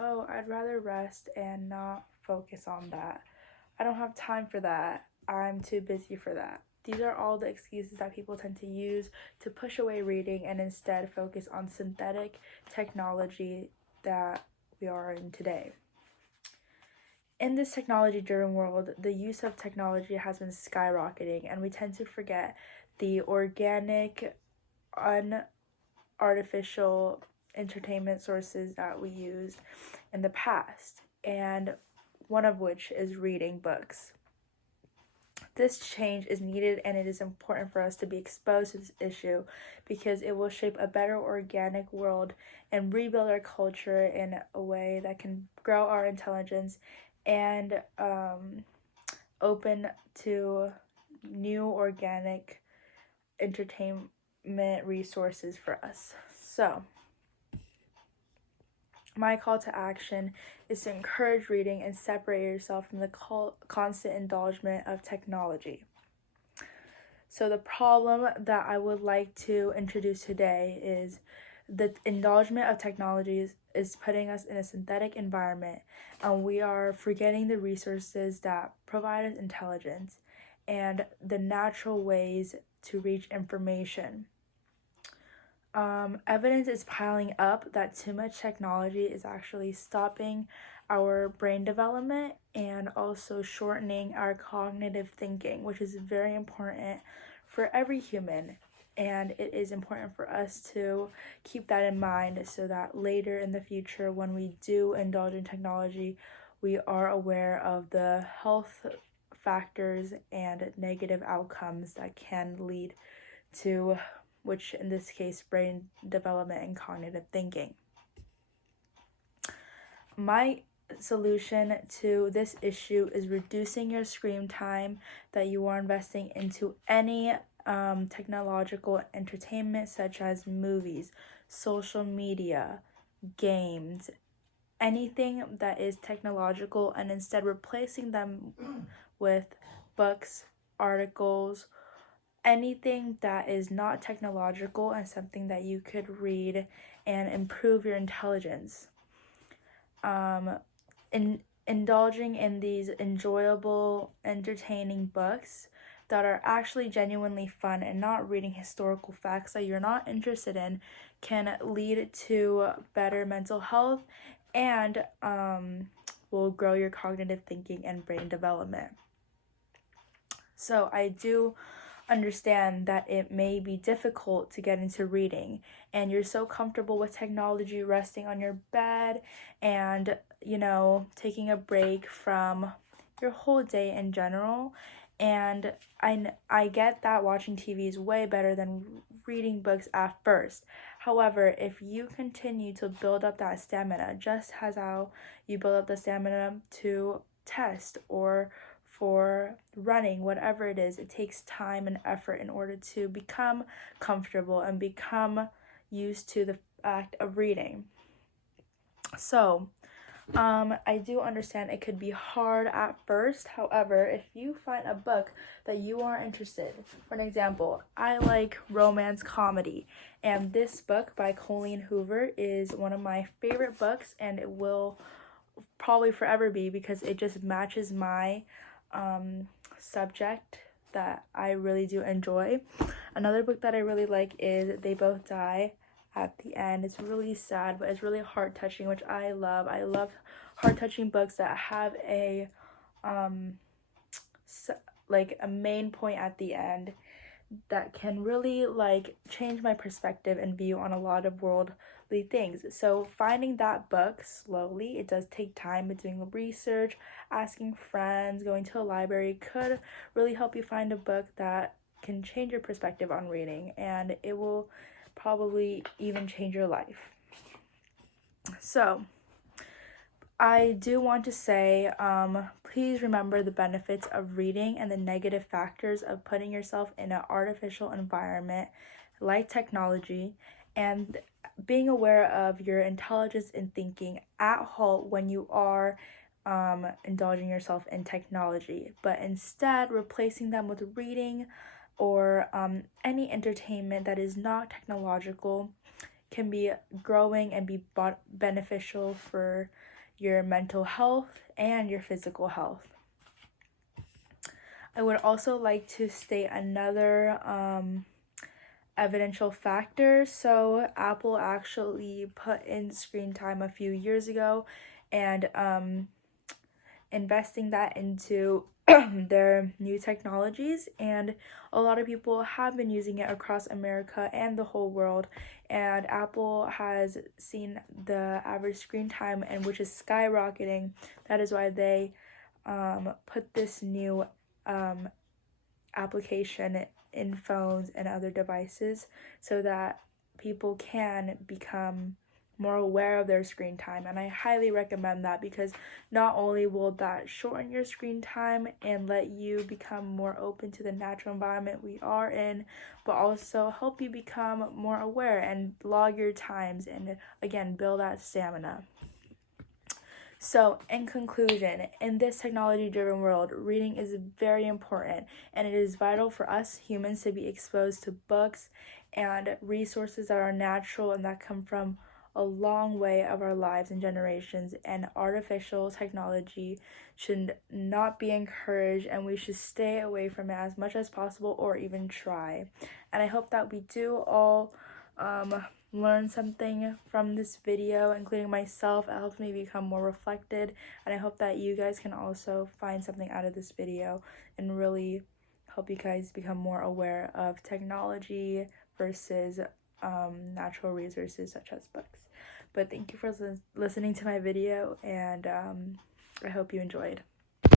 oh, I'd rather rest and not focus on that. I don't have time for that. I'm too busy for that. These are all the excuses that people tend to use to push away reading and instead focus on synthetic technology that we are in today. In this technology driven world, the use of technology has been skyrocketing, and we tend to forget the organic, unartificial entertainment sources that we used in the past, and one of which is reading books. This change is needed, and it is important for us to be exposed to this issue because it will shape a better organic world and rebuild our culture in a way that can grow our intelligence and open to new organic entertainment resources for us. So, my call to action is to encourage reading and separate yourself from the constant indulgence of technology. So, the problem that I would like to introduce today is the indulgence of technologies is putting us in a synthetic environment, and we are forgetting the resources that provide us intelligence and the natural ways to reach information. Evidence is piling up that too much technology is actually stopping our brain development and also shortening our cognitive thinking, which is very important for every human. And it is important for us to keep that in mind so that later in the future, when we do indulge in technology, we are aware of the health factors and negative outcomes that can lead to, which in this case, brain development and cognitive thinking. My solution to this issue is reducing your screen time that you are investing into any technological entertainment, such as movies, social media, games, anything that is technological, and instead replacing them with books, articles, anything that is not technological and something that you could read and improve your intelligence. Indulging in these enjoyable, entertaining books that are actually genuinely fun and not reading historical facts that you're not interested in can lead to better mental health and will grow your cognitive thinking and brain development. So I do understand that it may be difficult to get into reading, and you're so comfortable with technology resting on your bed and taking a break from your whole day in general. And I get that watching TV is way better than reading books at first. However, if you continue to build up that stamina, just as how you build up the stamina to test or for running, whatever it is, it takes time and effort in order to become comfortable and become used to the act of reading. So, I do understand it could be hard at first. However, if you find a book that you are interested, for an example, I like romance comedy, and this book by Colleen Hoover is one of my favorite books, and it will probably forever be because it just matches my subject that I really do enjoy. Another book that I really like is They Both Die at the End. It's really sad, but it's really heart touching, which I love. I love heart touching books that have a a main point at the end that can really change my perspective and view on a lot of worldly things. So finding that book slowly, it does take time, but doing research, asking friends, going to a library could really help you find a book that can change your perspective on reading, and it will probably even change your life. So I do want to say, please remember the benefits of reading and the negative factors of putting yourself in an artificial environment like technology, and being aware of your intelligence and thinking at halt when you are indulging yourself in technology, but instead replacing them with reading or any entertainment that is not technological can be growing and be beneficial for your mental health and your physical health. I would also like to state another evidential factor. So Apple actually put in screen time a few years ago, and investing that into their new technologies, and a lot of people have been using it across America and the whole world, and Apple has seen the average screen time, and which is skyrocketing. That is why they put this new application in phones and other devices so that people can become more aware of their screen time. And I highly recommend that, because not only will that shorten your screen time and let you become more open to the natural environment we are in, but also help you become more aware and log your times and again build that stamina. So, in conclusion, in this technology-driven world, reading is very important, and it is vital for us humans to be exposed to books and resources that are natural and that come from a long way of our lives and generations, and artificial technology should not be encouraged, and we should stay away from it as much as possible, or even try. And I hope that we do all learn something from this video, including myself. It helps me become more reflected, and I hope that you guys can also find something out of this video and really help you guys become more aware of technology versus natural resources such as books. But thank you for listening to my video, and I hope you enjoyed.